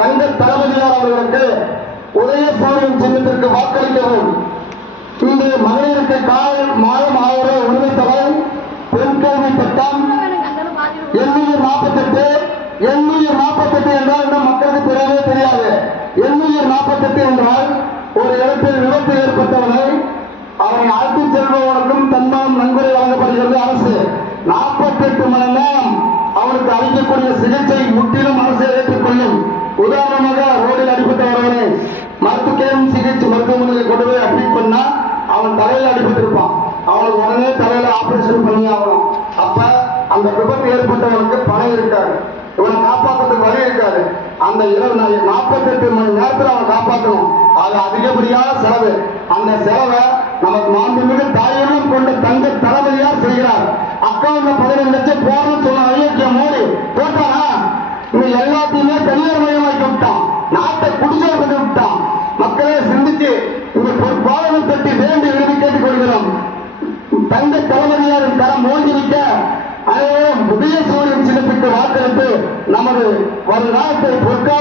தங்க தளபதியார் அவர்களுக்கு உதயசூரியன் சின்னத்திற்கு வாக்களிக்கவும். இந்த மகளிருக்கு காலை மாதம் 1000 ரூபாய் உரிமை தொகை, பெண் கல்வி திட்டம், எண்ணுயிர் 48 என்றால் இன்னும் மக்களுக்கு தெரியவே தெரியாது. எண்ணுயிர் 48 என்றால் ஒரு இடத்தில் விபத்து ஏற்பட்டவனை அவனை அழைத்து செல்பவனுக்கும் தன்மானம் நன்கொடை வழங்கப்படுகிறது. அரசு 48 மணி நேரம் அவனுக்கு அளிக்கக்கூடிய சிகிச்சை முற்றிலும் அரசு ஏற்றுக்கொள்ளும். உதாரணமாக ரோடில் அடிபட்டவர்களை மருத்துவம் சிகிச்சை மருத்துவமனையில் கொண்டு போய் அட்மிட் பண்ணா அவன் தலையில் அடிபட்டிருப்பான், அவனுக்கு உடனே தலையில ஆபரேஷன் பண்ணி ஆகணும். அப்ப அந்த விபத்து ஏற்பட்டவனுக்கு பணம் இருக்காது, இவனை காப்பாற்றுறதுக்கு வழி இருக்காது. அந்த 48 மணி நேரத்தில் அவனை காப்பாற்றணும். அது அதிகப்படியான செலவு. அந்த செலவை நமக்கு மாண்புமிகு தாயுடன் கொண்ட தங்க தளபதியார் செய்கிறார். அக்கௌண்ட்ல 15 லட்சம் போடணும்னு சொன்ன அயோக்கிய மோடி போட்டானா? இன்னும் எல்லாத்தையுமே தனியார் மயமாக்கி விட்டான், நாட்டை குடிச்சல் பண்ணி விட்டான். மக்களே சிந்திச்சு இந்த பாதகம் தட்டி வேண்டி விரும்பி கேட்டுக் கொள்கிறோம். தங்க தளபதியாரின் தரம் மோங்கி நிற்க அனைவரும் உதயசூரியன் சின்னத்துக்கு வாக்களித்து நமது வருங்காலத்தை பொற்கால